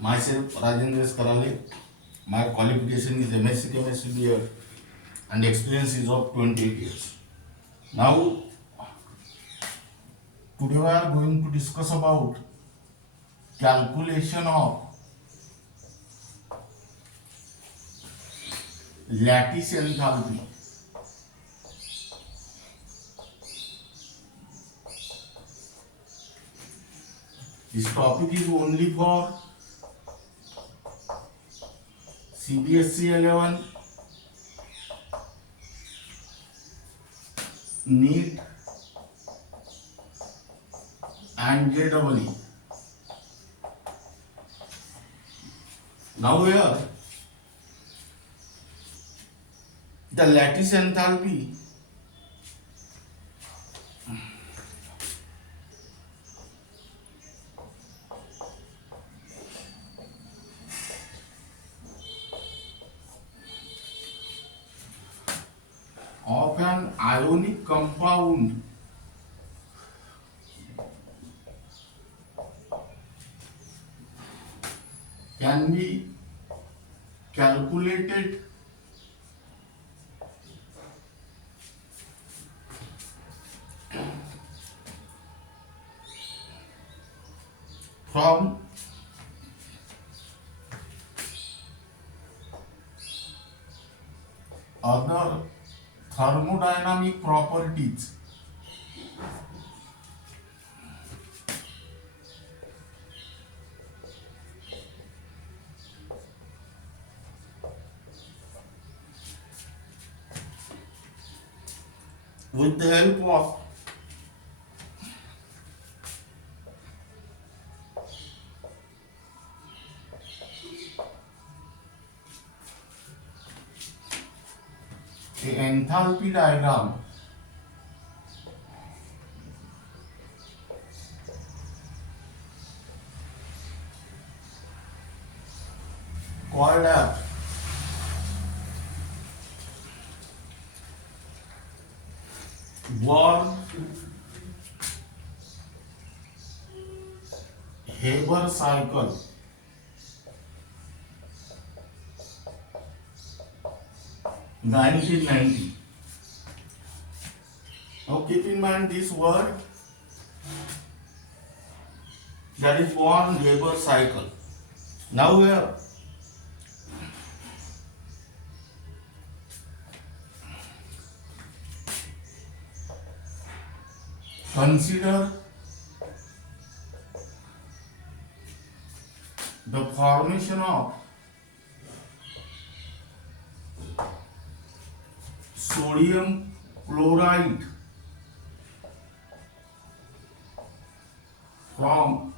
Myself, Rajendra Karale. My qualification is MSc Chemistry BEd and experience is of 28 years. Now, today we are going to discuss about calculation of lattice enthalpy. This topic is only for CBSE 11, NEET and JEE. Now here the lattice enthalpy of an ionic compound can be calculated from other thermodynamic properties with the help of an enthalpy diagram called as Haber cycle. (1990). Now keep in mind this word, that is von Haber cycle. Now here consider the formation of sodium chloride from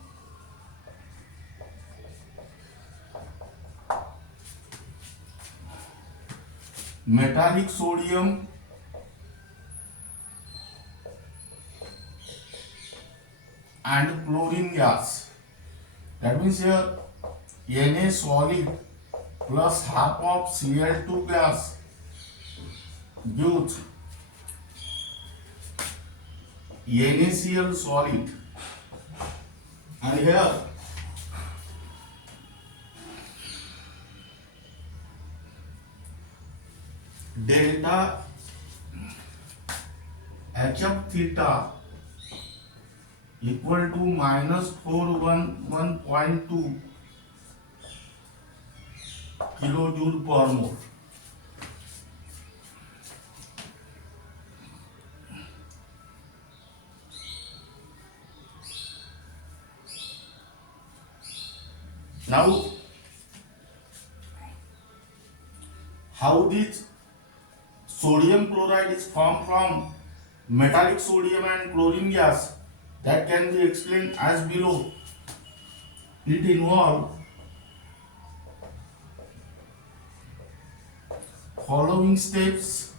metallic sodium and chlorine gas. That means here Na solid plus half of Cl2 gas gives NaCl solid, and here delta HF theta equal to minus 411.2 kilojoule per mole. Now, how this sodium chloride is formed from metallic sodium and chlorine gas, that can be explained as below. It involves following steps.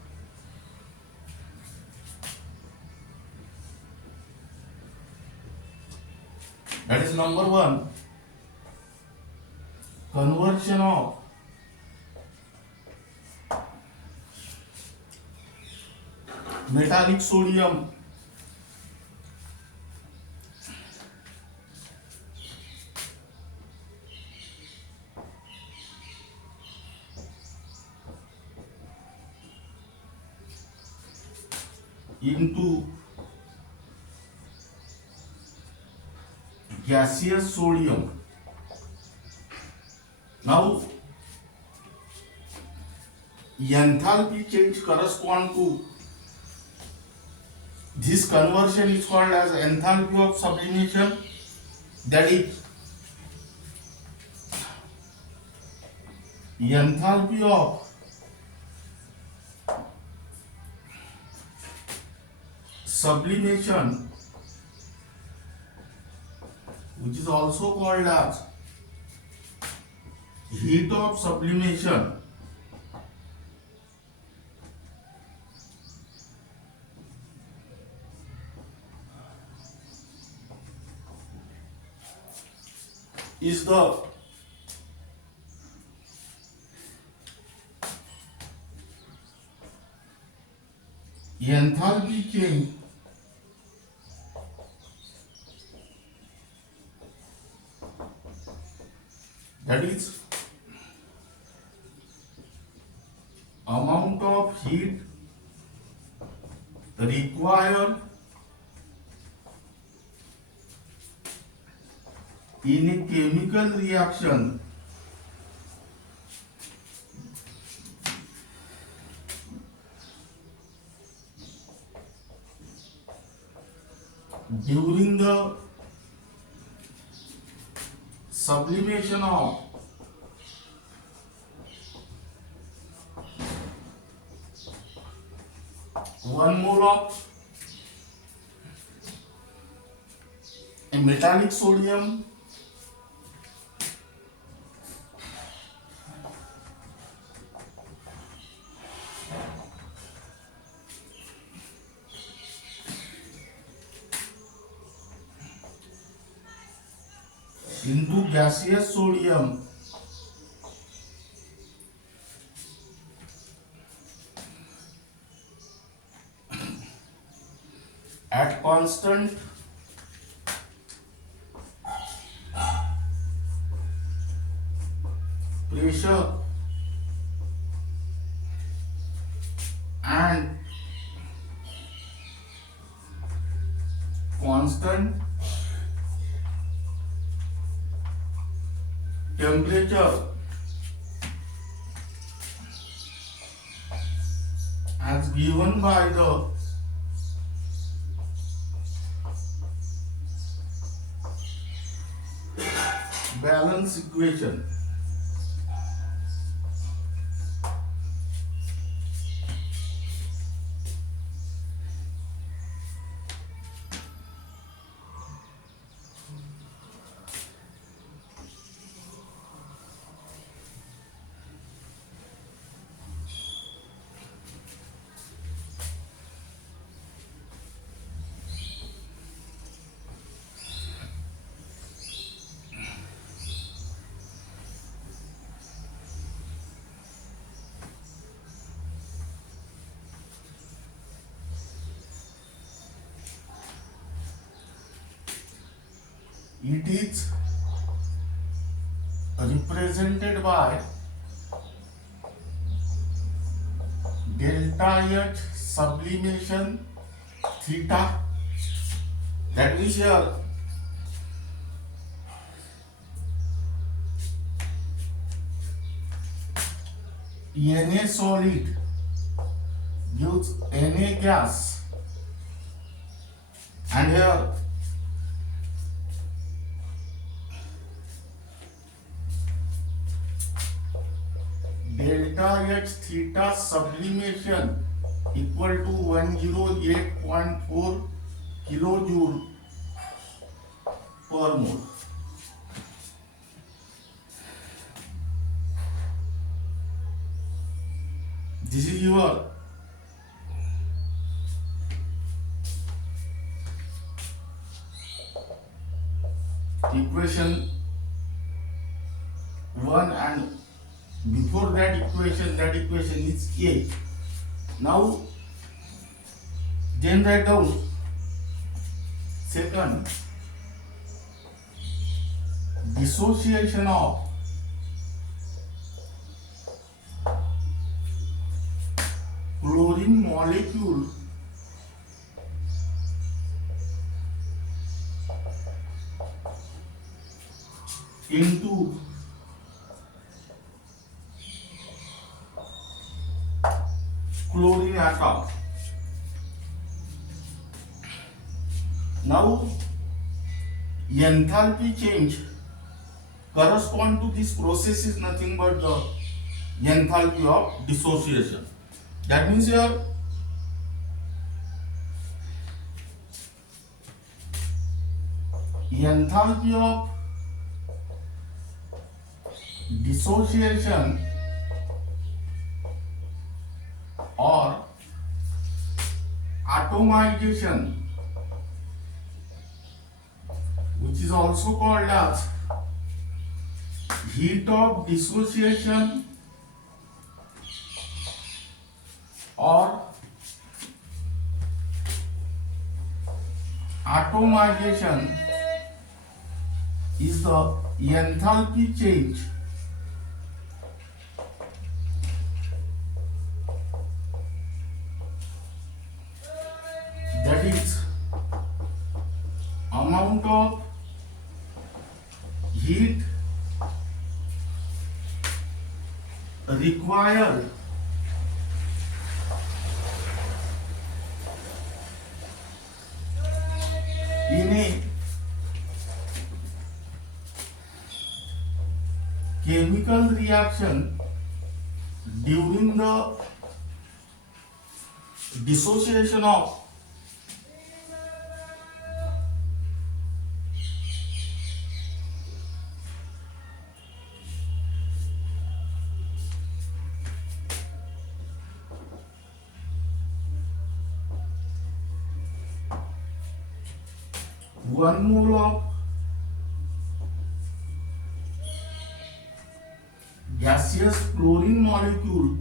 That is number 1, conversion of metallic sodium into gaseous sodium. Now, enthalpy change correspond to this conversion is called as enthalpy of sublimation. That is, enthalpy of sublimation, which is also called as heat of sublimation, is the enthalpy change that is amount of heat required in a chemical reaction during the sublimation of 1 mole of a metallic sodium into gaseous sodium at constant pressure and constant temperature as given by the balance equation. It is represented by delta H sublimation theta, that means here Na solid gives Na gas, and here delta H theta sublimation equal to 108.4 kilojoule per mole. This is your equation 1, and before that equation is K. Now then write down second, dissociation of chlorine molecule into chlorine atom. Now enthalpy change correspond to this process is nothing but the enthalpy of dissociation. That means here enthalpy of dissociation or atomization, which is also called as heat of dissociation or atomization, is the enthalpy change that is amount of heat required in a chemical reaction during the dissociation of one mole of gaseous chlorine molecule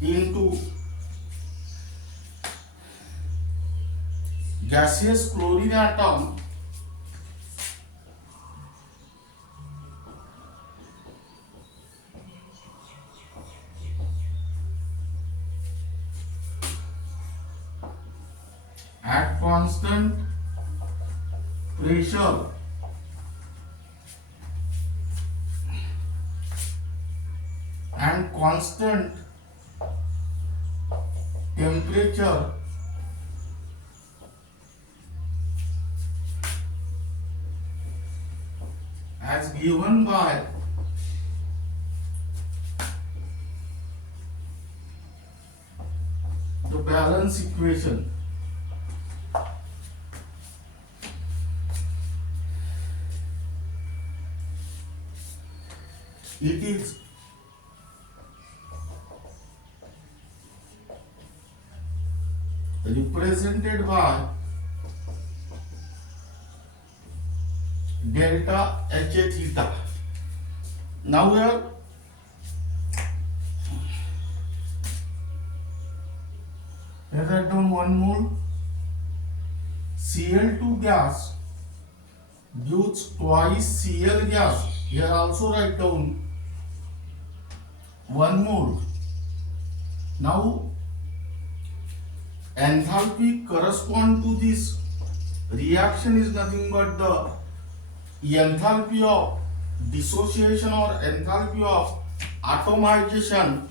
into gaseous chlorine atom at constant pressure and constant temperature as given by the balance equation. It is represented by delta HA theta. Now here write down 1 mole Cl2 gas gives twice Cl gas. Here also write down 1 mole. Now enthalpy correspond to this reaction is nothing but the enthalpy of dissociation or enthalpy of atomization,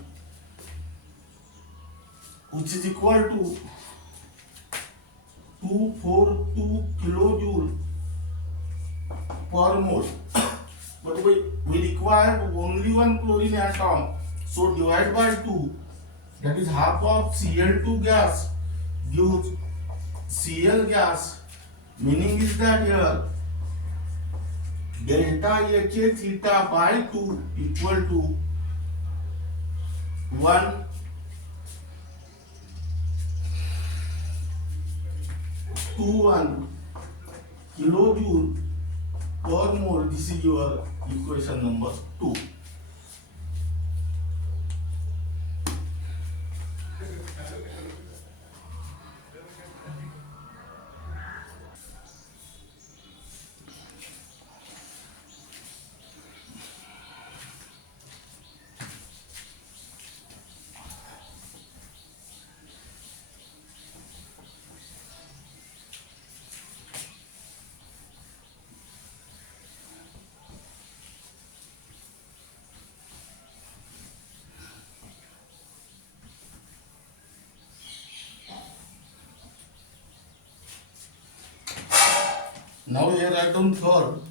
which is equal to 242 kilojoule per mole. But we require only one chlorine atom, so divide by 2, that is half of Cl2 gas gives Cl gas, meaning is that here delta HA theta by 2 equal to 1 kilojoule per mole. This is your equation number 2. Now here write down third.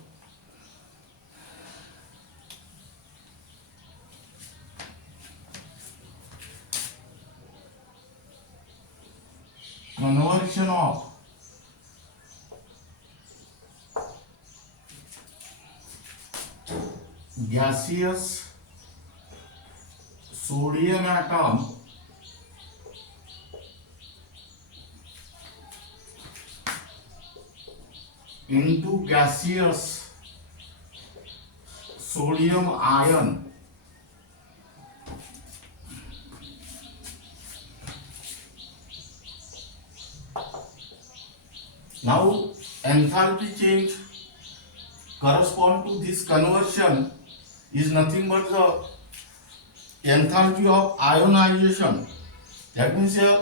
Conversion of gaseous sodium atom into gaseous sodium ion. Now enthalpy change correspond to this conversion is nothing but the enthalpy of ionization. That means here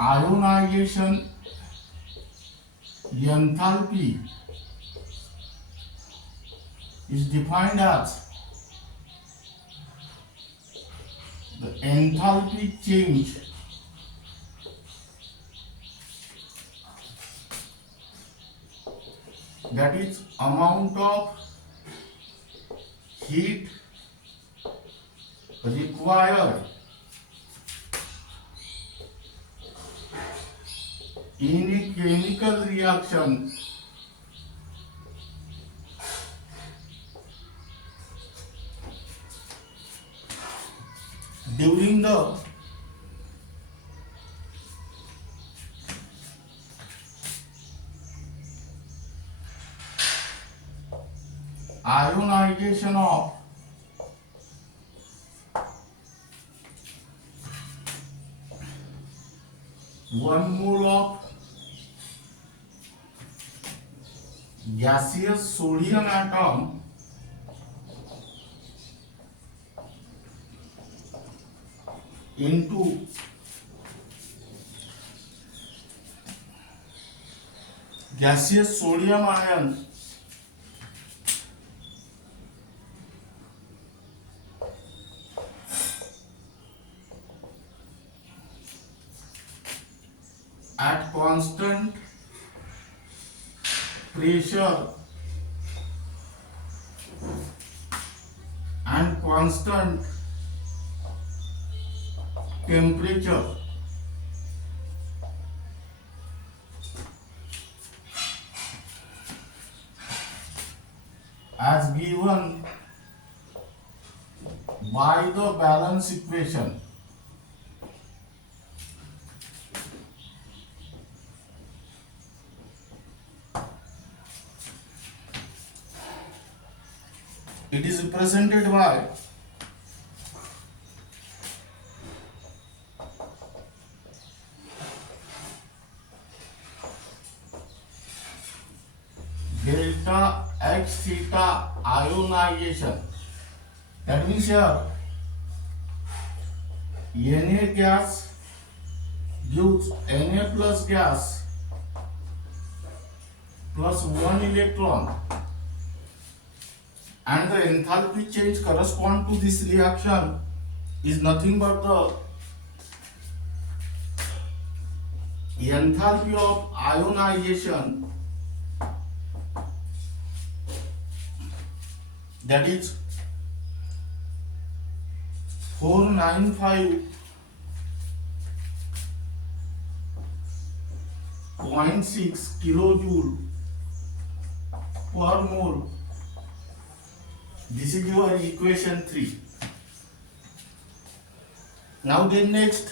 ionization enthalpy is defined as the enthalpy change that is amount of heat required in a chemical reaction during the ionization of one mole of gaseous sodium atom into gaseous sodium ion at constant pressure and constant temperature as given by the balance equation. It is represented by delta H theta ionization. That means here Na gas gives Na plus gas plus 1 electron, and the enthalpy change correspond to this reaction is nothing but the enthalpy of ionization, that is 495.6 kilojoule per mole. This is your equation 3. Now then next,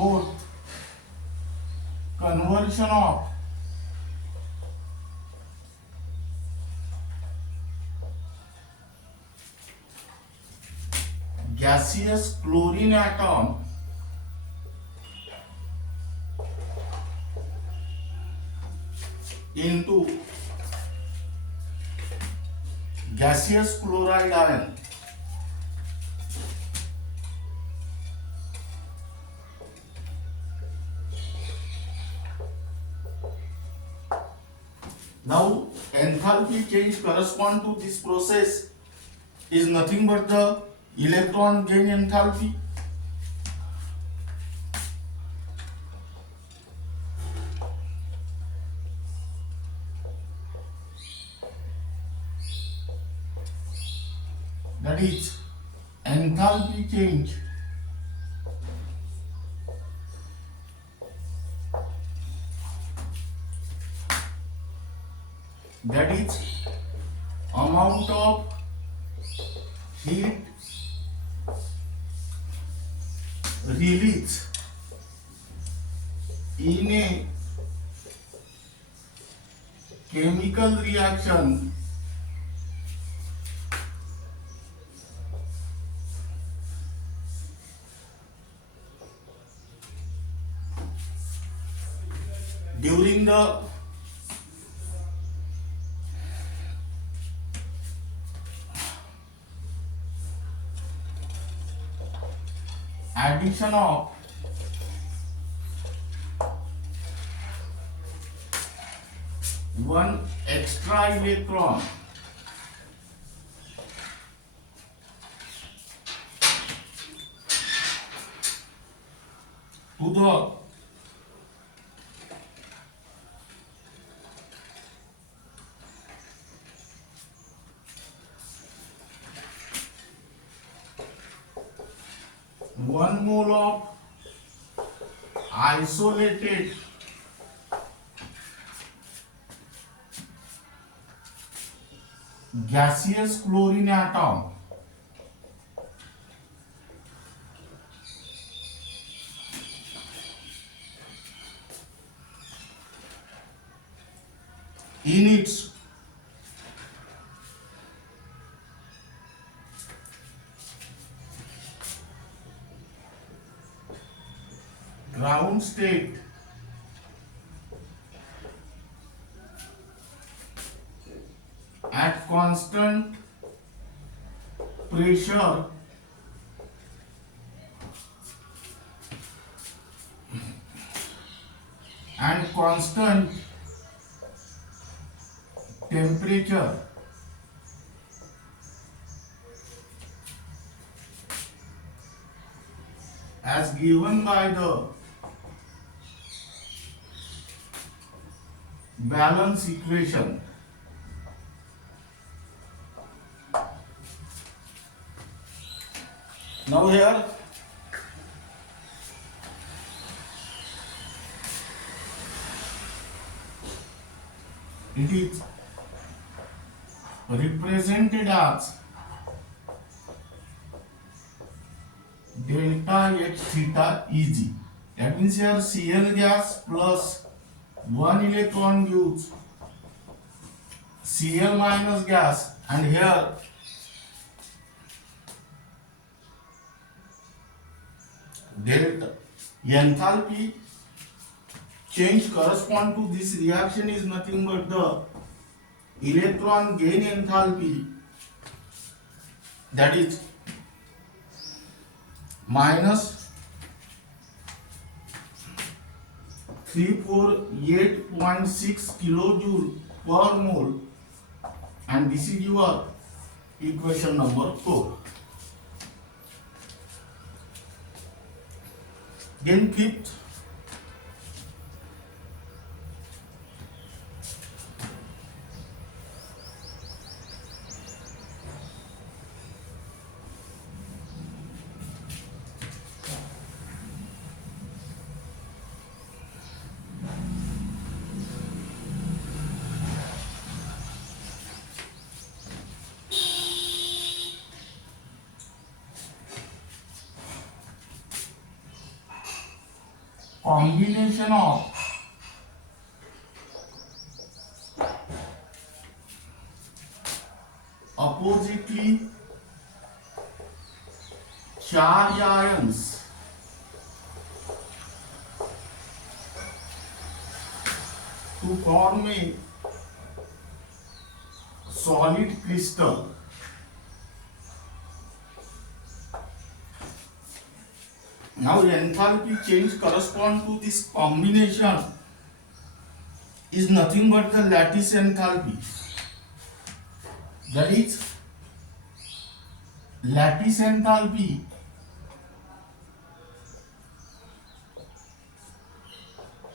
fourth, conversion of gaseous chlorine atom into gaseous chloride ion. Now enthalpy change correspond to this process is nothing but the electron gain enthalpy. That is enthalpy change that is amount of heat release in a chemical reaction during the addition of one extra electron to the one mole of isolated gaseous chlorine atom in its ground state at constant pressure and constant temperature as given by the balance equation. Now here it is represented as delta H theta Eg. That means here Cl gas plus 1 electron gives Cl minus gas, and here delta enthalpy change correspond to this reaction is nothing but the electron gain enthalpy, that is minus 348.6 kilojoule per mole, and this is your equation number 4. Then fifth, combination of oppositely charged ions to form a solid crystal. Now enthalpy change correspond to this combination is nothing but the lattice enthalpy. That is lattice enthalpy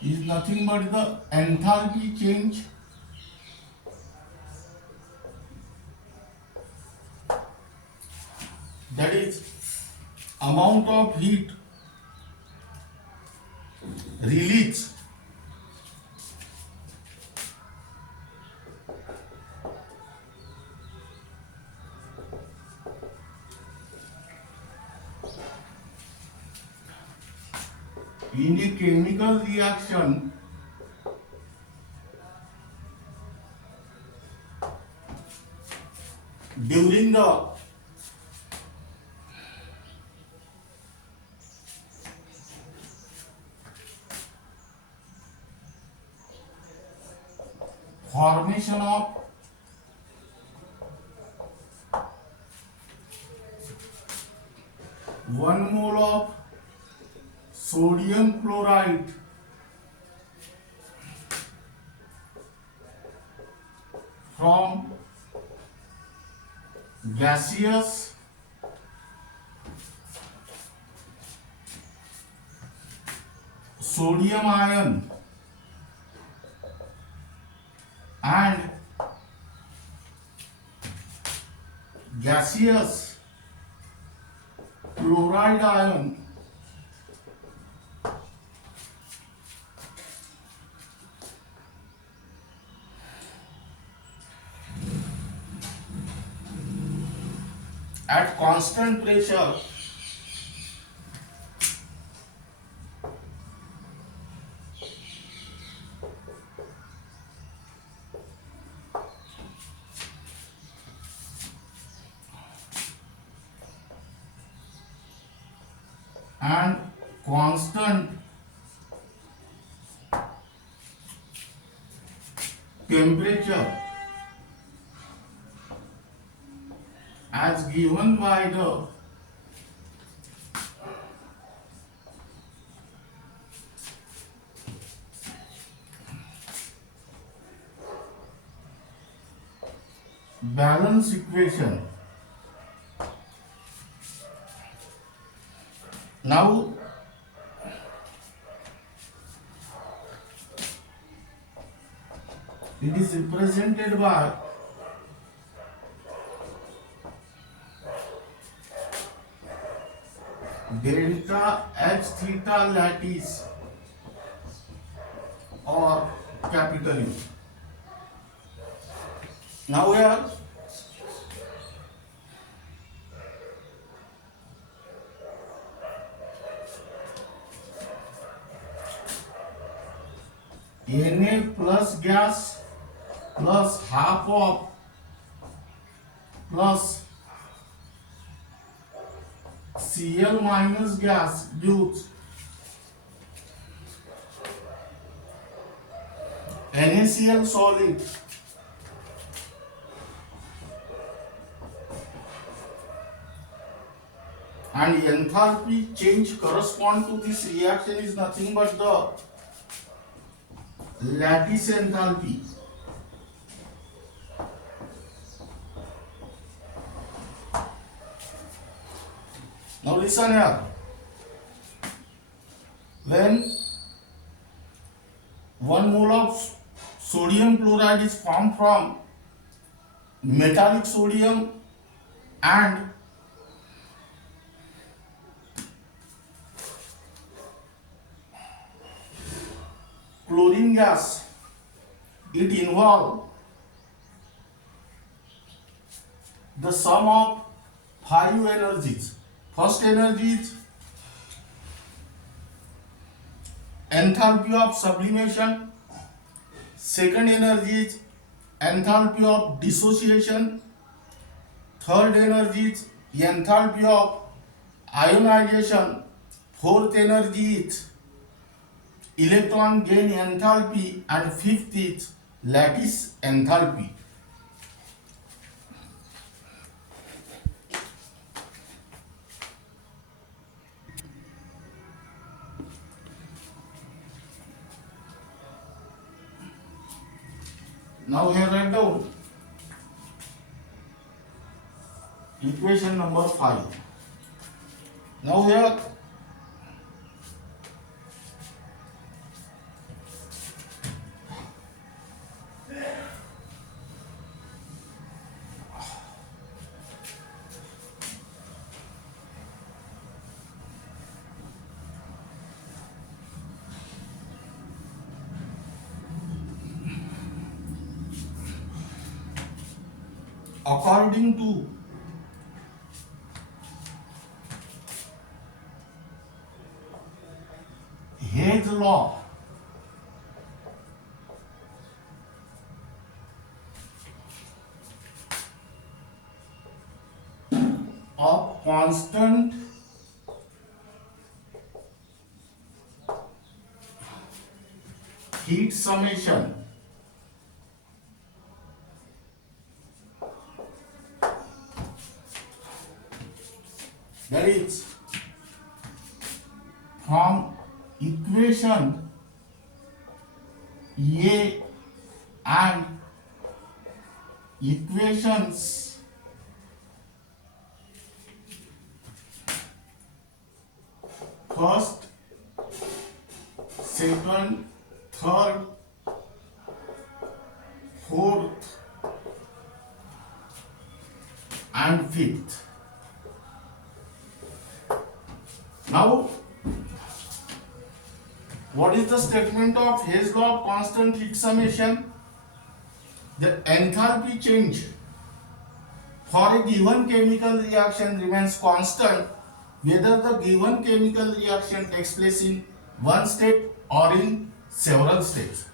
is nothing but the enthalpy change that is amount of heat released in a chemical reaction during the formation of one mole of sodium chloride from gaseous sodium ion and gaseous chloride ion at constant pressure and constant temperature as given by the balance equation. Now it is represented by delta H theta lattice or capital U. Now here Na plus gas plus half of plus Cl minus gas gives NaCl solid and enthalpy change correspond to this reaction is nothing but the lattice enthalpy. Now listen here. When 1 mole of sodium chloride is formed from metallic sodium and chlorine gas, it involves the sum of 5 energies. First energy is enthalpy of sublimation. Second energy is enthalpy of dissociation. Third energy is enthalpy of ionization. Fourth energy is electron gain enthalpy, and fifth is lattice enthalpy. Now here write down equation number 5. Now here according to Hayes law of constant heat summation, that is from equation A and equations first, second, third, fourth and fifth. Now, what is the statement of Hayes law of constant heat summation? The enthalpy change for a given chemical reaction remains constant whether the given chemical reaction takes place in one step or in several steps,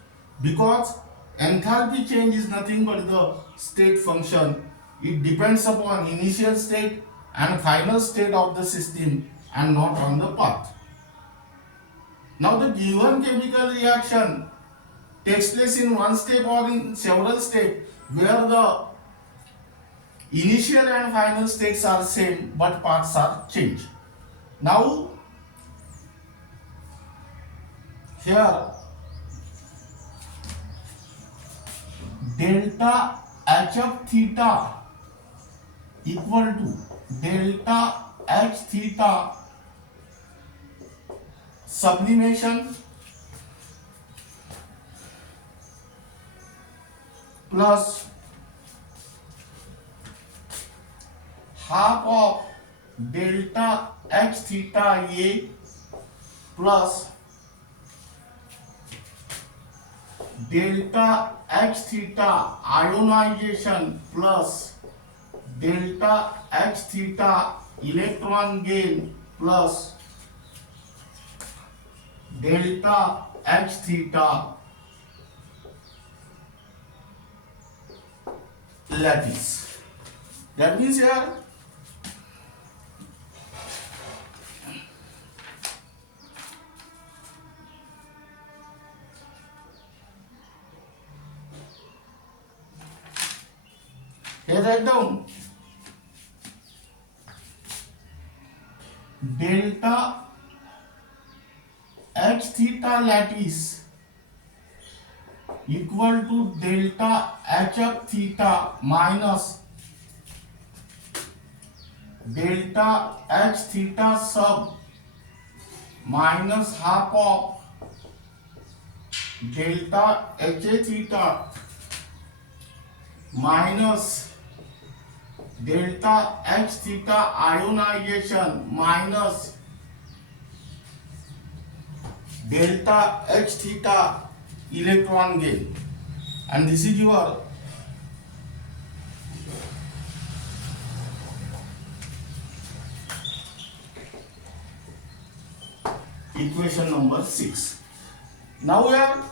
because enthalpy change is nothing but the state function. It depends upon initial state and final state of the system and not on the path. Now the given chemical reaction takes place in one step or in several steps where the initial and final states are same but paths are changed. Now here delta h of theta equal to delta h theta sublimation plus half of delta h theta A plus delta h theta ionization plus delta h theta electron gain plus delta h theta lattice. That means here write down delta h theta lattice equal to delta h of theta minus delta h theta sub minus half of delta h a theta minus delta h theta ionization minus delta h theta electron gain, and this is your equation number 6. Now we are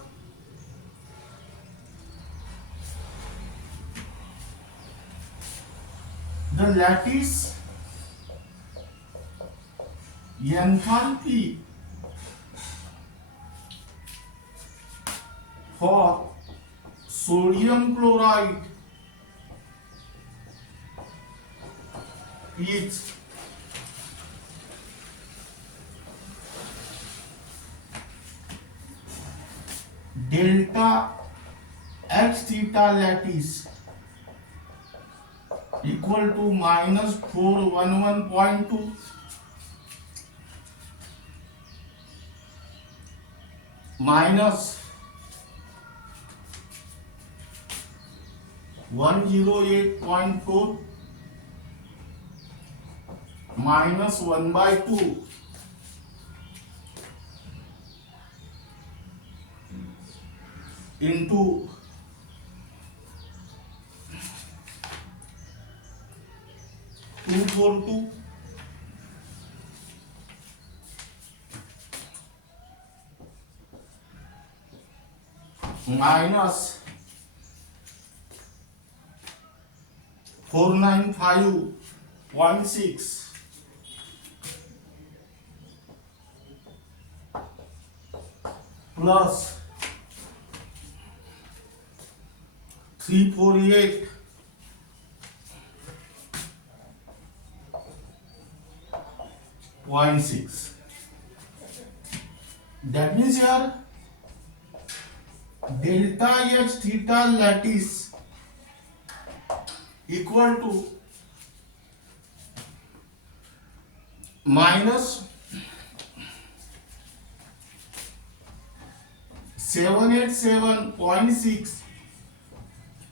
the lattice enthalpy for sodium chloride is delta h theta lattice equal to minus 411.2 minus 108.4 minus 1 by 2 into 242 minus 495.6 plus 348.6. That means here delta h theta lattice equal to minus 787.6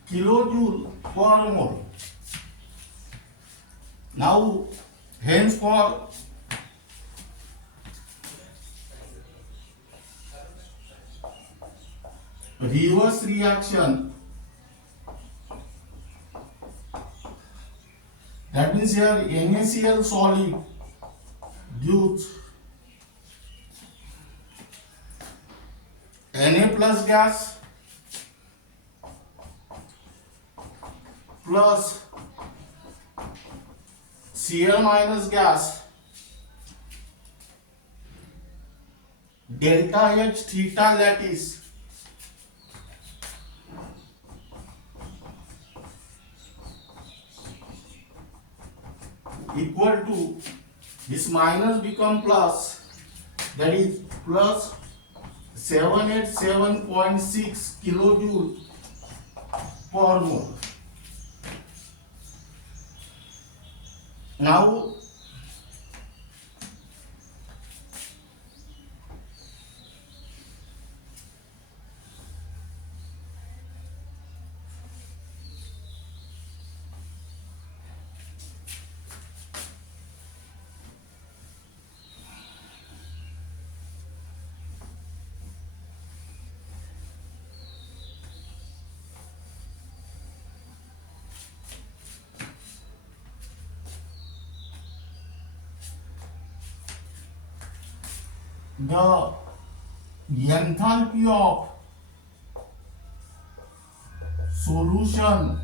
kilojoule per mole. Now, hence for reverse reaction, that means here NaCl solid gives Na plus gas plus Cl minus gas delta H theta lattice equal to, this minus become plus, that is plus 787.6 kilojoule per mole. Now the enthalpy of solution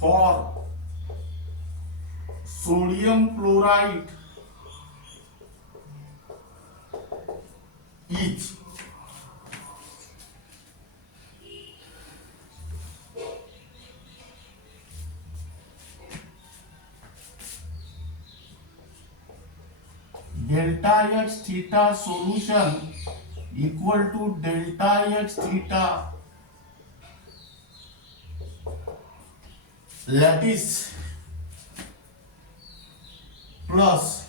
for sodium chloride is delta H theta solution equal to delta H theta lattice plus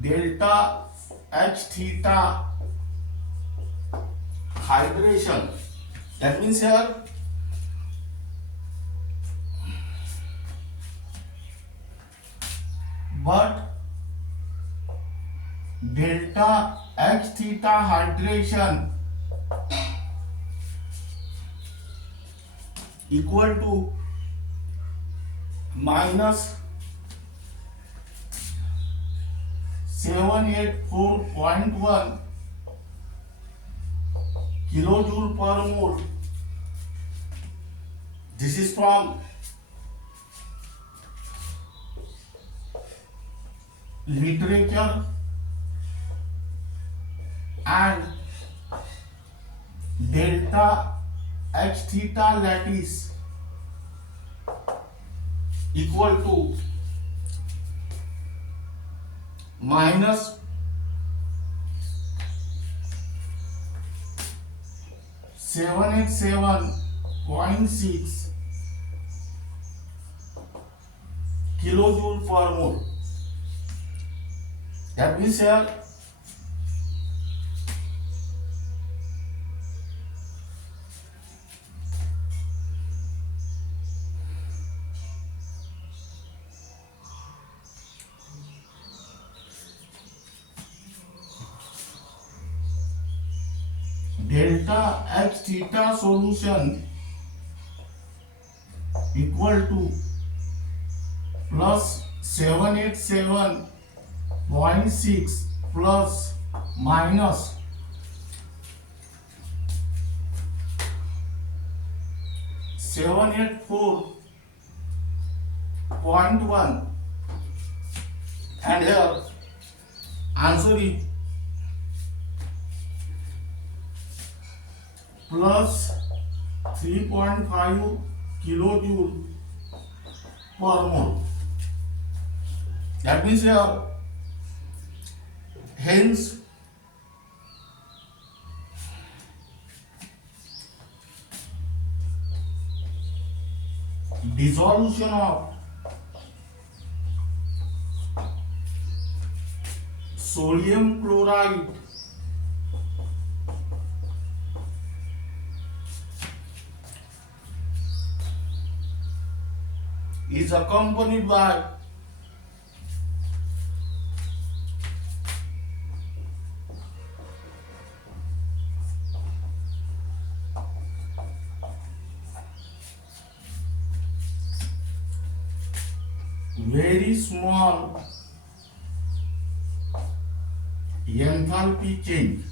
delta H theta hydration. That means here but delta H theta hydration equal to minus 784.1 kilojoule per mole. This is from literature and delta H theta lattice equal to minus 787.6 kilojoule per mole. That means here delta H theta solution equal to plus 787.6 plus minus 784.1, and here answer is plus 3.5 kilojoule per mole. That means here hence dissolution of sodium chloride is accompanied by very small enthalpy change.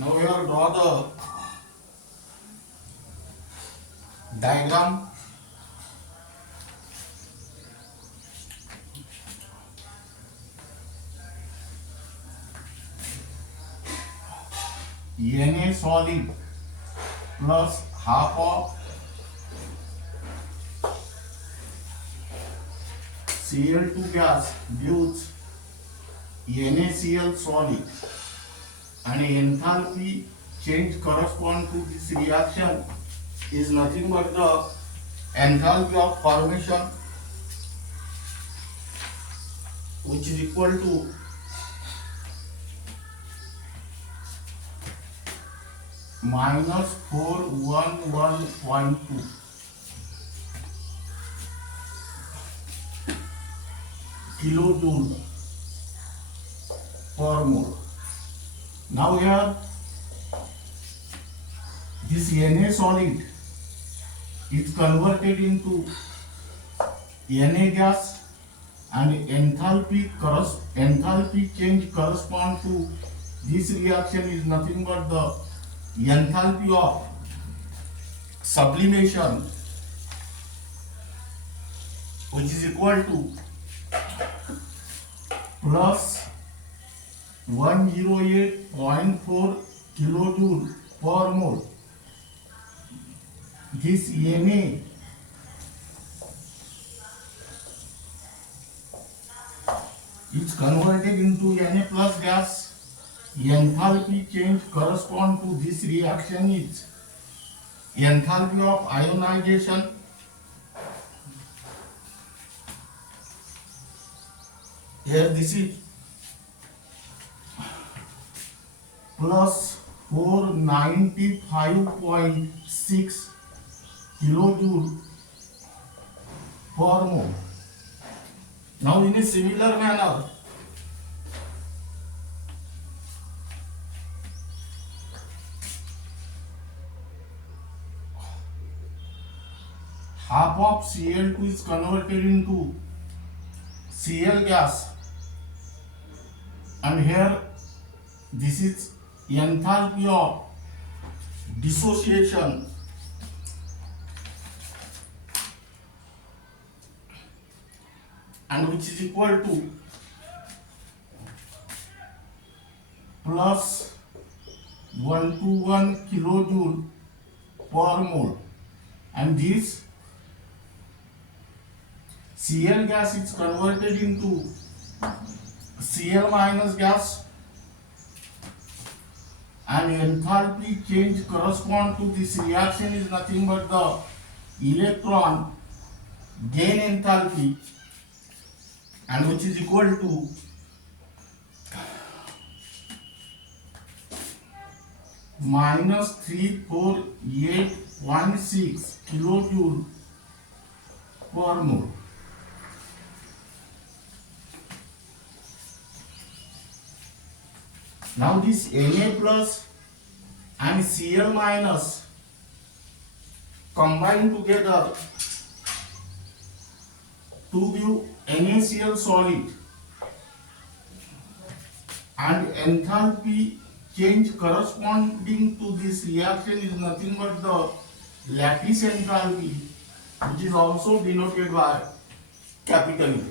Now we will draw the diagram. Na solid plus half of Cl2 gas gives NaCl solid, and enthalpy change correspond to this reaction is nothing but the enthalpy of formation, which is equal to minus 411.2 kilojoule per mole. Now here this Na solid is converted into Na gas, and enthalpy change correspond to this reaction is nothing but the enthalpy of sublimation, which is equal to plus 108.4 kilojoule per mole. This Na is converted into Na plus gas. Enthalpy change correspond to this reaction is enthalpy of ionization, here this is plus 495.6 kilojoule per mole. Now in a similar manner, half of Cl2 is converted into Cl gas, and here this is enthalpy of dissociation, and which is equal to plus 121 kilojoule per mole, and this Cl gas is converted into Cl minus gas, and enthalpy change correspond to this reaction is nothing but the electron gain enthalpy, and which is equal to minus 348.6 kilojoule per mole. Now this Na plus and Cl minus combine together to give NaCl solid, and enthalpy change corresponding to this reaction is nothing but the lattice enthalpy, which is also denoted by capital E.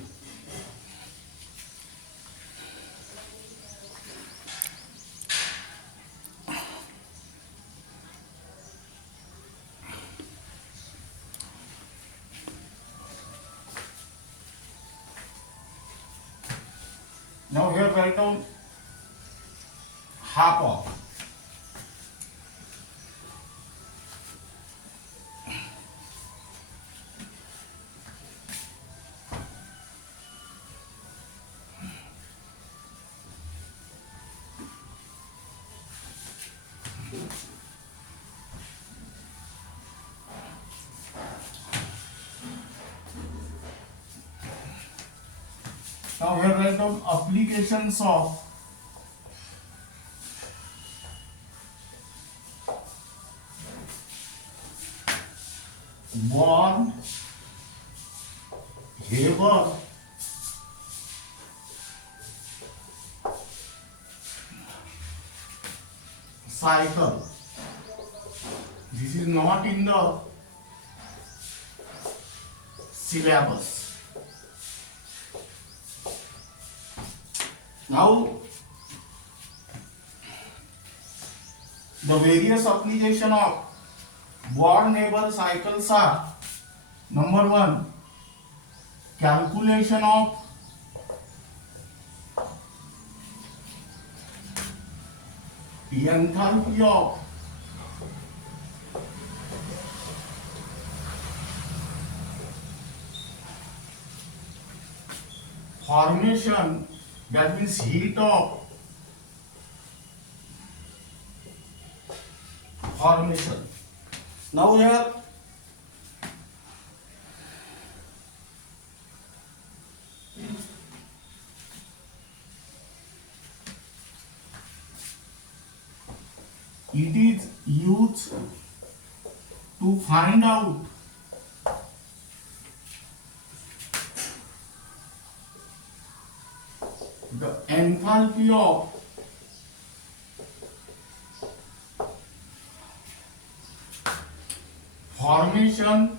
Now here write down half of. Now here write down applications of Born, Haber, cycle. This is not in the syllabus. Now the various application of Born-Haber cycles are: number one, calculation of enthalpy of formation, that means heat of formation. Now here it is used to find out the enthalpy of formation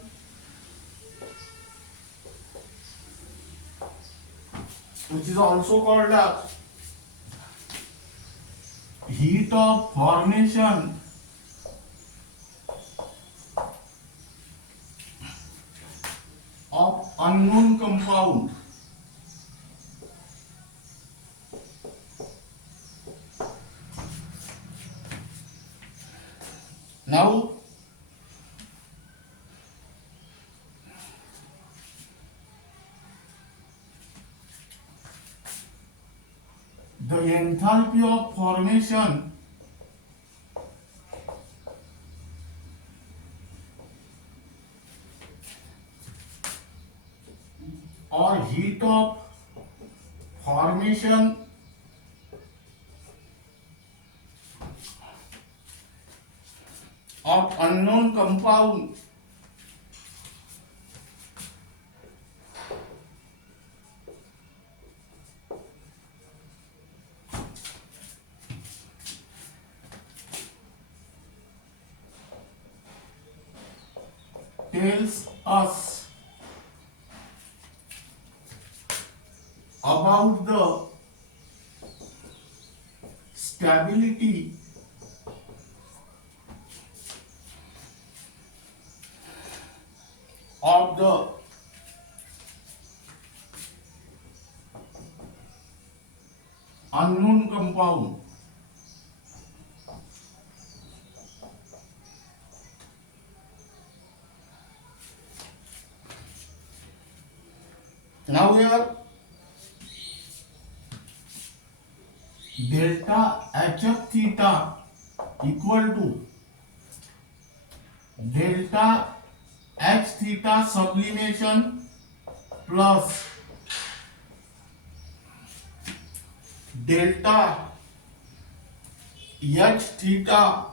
which is also called as heat of formation of unknown compound. Now the enthalpy of formation or heat of formation of unknown compound tells us about the stability of the unknown compound. Now here delta HF theta equal to delta H theta sublimation plus delta H theta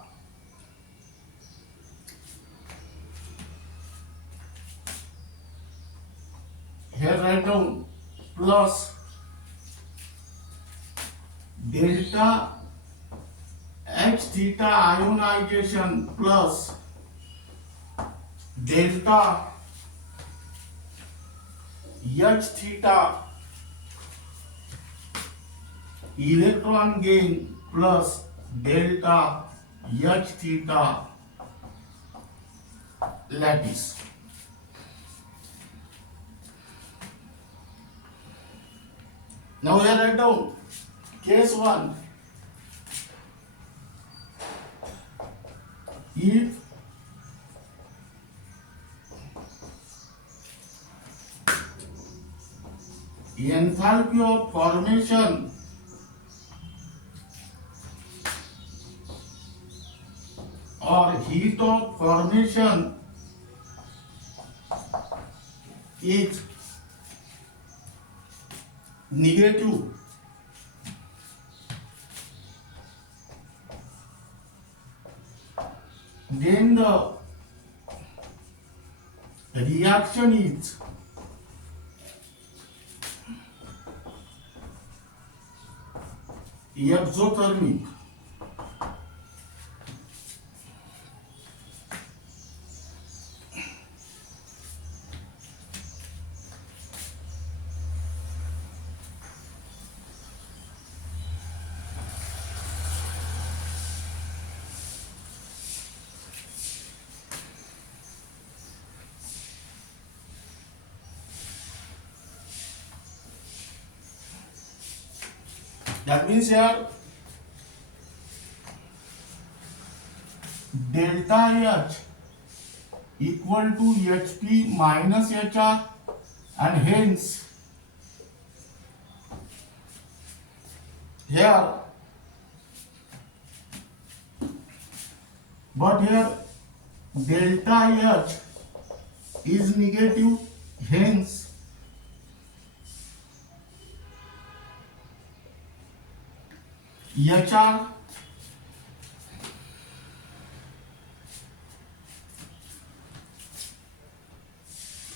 here write down plus delta H theta ionization plus delta H theta electron gain plus delta H theta lattice. Now here write down case 1. If enthalpy of formation or heat of formation is negative, then the reaction is exothermic. That means here delta H equal to HP minus HR, and hence here, but here delta H is negative, hence HR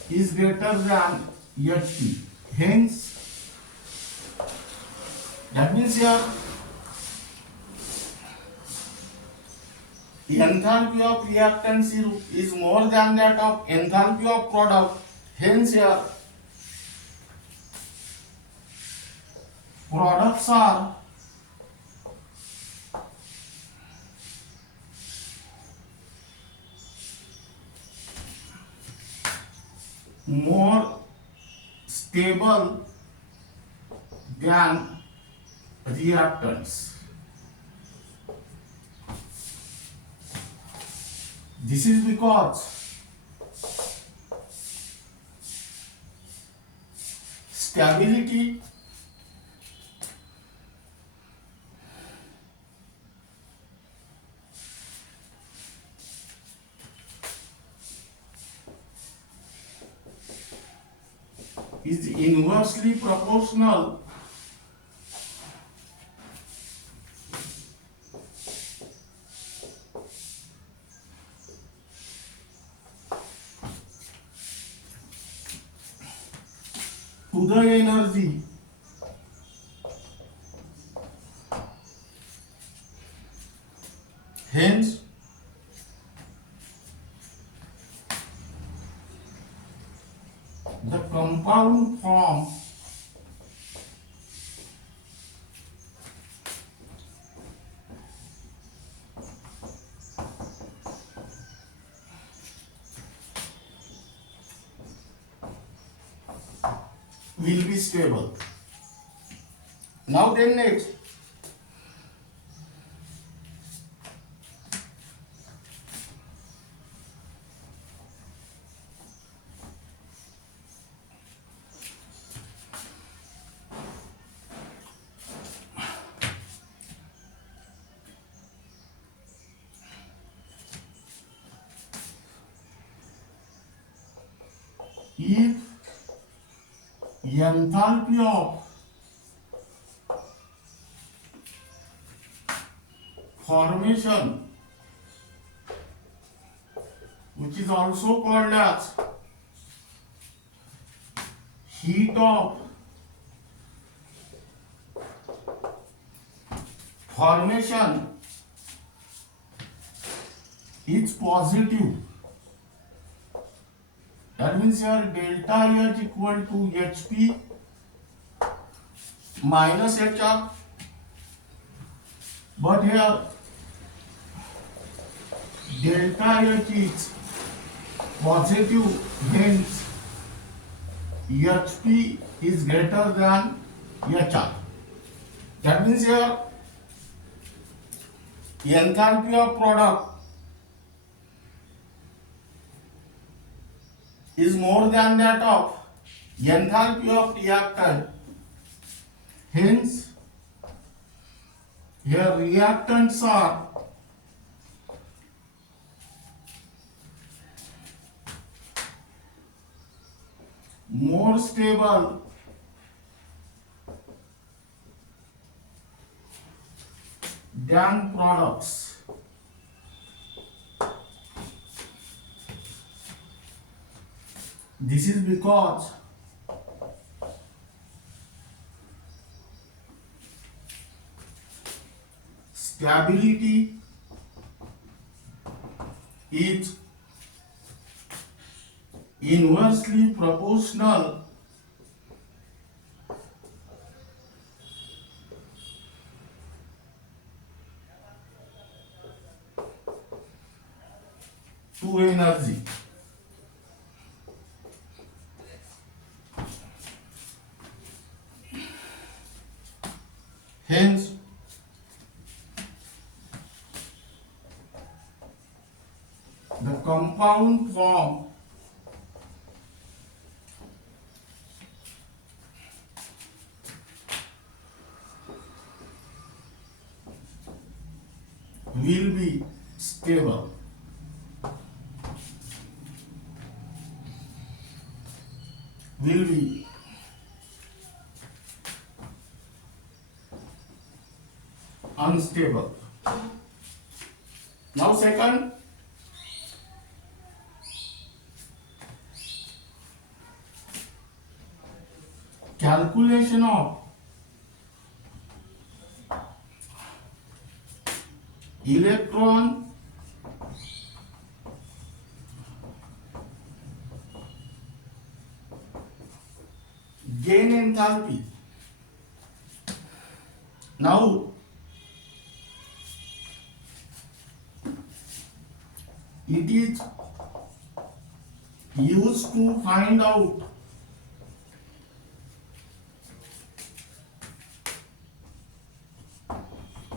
is greater than HP. Hence, that means here the enthalpy of reactant is more than that of enthalpy of product. Hence, here products are more stable than reactants. This is because stability is inversely proportional to the energy hence the compound form will be stable. Now then next, if enthalpy of formation, which is also called as heat of formation, is positive, that means here delta H equal to HP minus HR, but here delta H is positive, hence HP is greater than HR. That means here enthalpy of product is more than that of enthalpy of reactant. Hence, here reactants are more stable than products. This is because stability is inversely proportional to energy. Hence, the compound form will be stable. Will be unstable. Now second, calculation of electron gain enthalpy. Now it is used to find out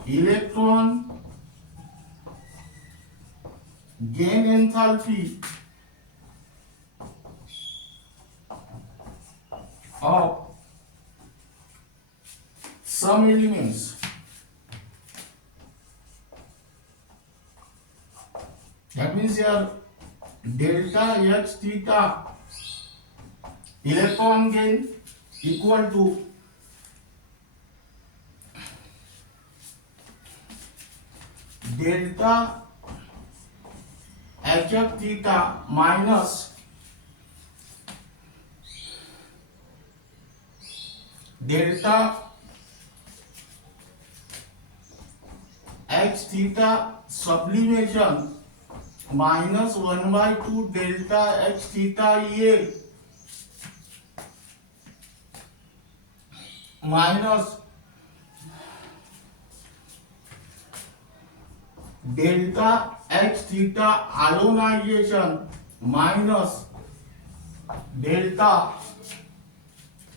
electron gain enthalpy of some elements. That means here delta H theta electron gain equal to delta HF theta minus delta H theta sublimation minus 1/2 delta H theta EA minus delta H theta ionization minus delta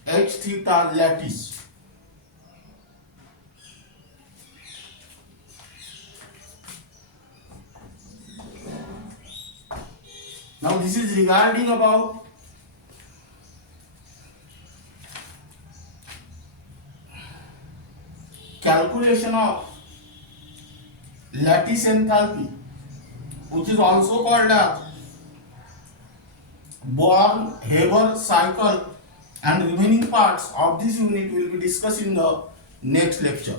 H theta lattice. Now this is regarding about calculation of lattice enthalpy, which is also called as Born-Haber cycle, and remaining parts of this unit will be discussed in the next lecture.